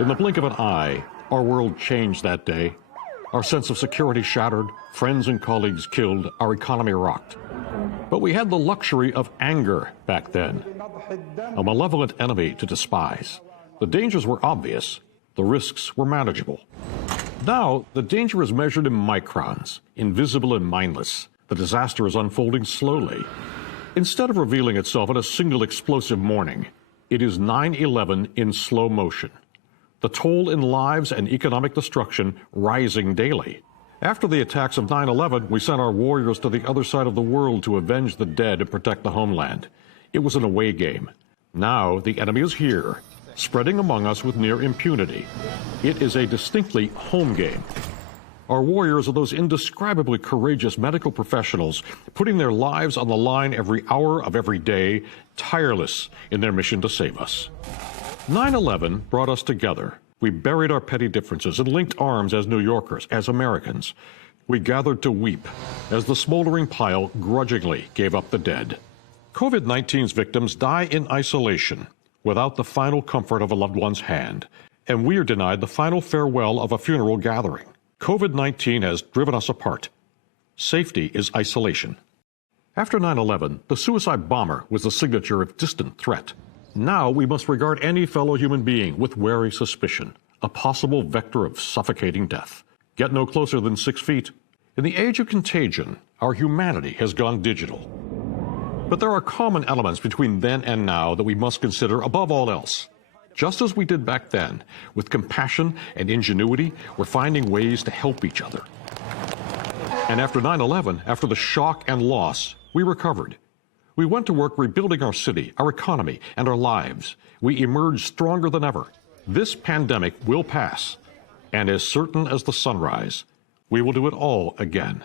In the blink of an eye, our world changed that day. Our sense of security shattered, friends and colleagues killed, our economy rocked. But we had the luxury of anger back then, a malevolent enemy to despise. The dangers were obvious, the risks were manageable. Now, the danger is measured in microns, invisible and mindless. The disaster is unfolding slowly. Instead of revealing itself in a single explosive morning, it is 9/11 in slow motion. The toll in lives and economic destruction rising daily. After the attacks of 9/11, we sent our warriors to the other side of the world to avenge the dead and protect the homeland. It was an away game. Now the enemy is here, spreading among us with near impunity. It is a distinctly home game. Our warriors are those indescribably courageous medical professionals putting their lives on the line every hour of every day, tireless in their mission to save us. 9/11 brought us together. We buried our petty differences and linked arms as New Yorkers, as Americans. We gathered to weep as the smoldering pile grudgingly gave up the dead. COVID-19's victims die in isolation without the final comfort of a loved one's hand, and we are denied the final farewell of a funeral gathering. COVID-19 has driven us apart. Safety is isolation. After 9/11, the suicide bomber was the signature of distant threat. Now we must regard any fellow human being with wary suspicion, a possible vector of suffocating death. Get no closer than 6 feet. In the age of contagion, our humanity has gone digital. But there are common elements between then and now that we must consider above all else. Just as we did back then, with compassion and ingenuity, we're finding ways to help each other. And after 9/11, after the shock and loss, we recovered. We went to work rebuilding our city, our economy, and our lives. We emerged stronger than ever. This pandemic will pass, and as certain as the sunrise, we will do it all again.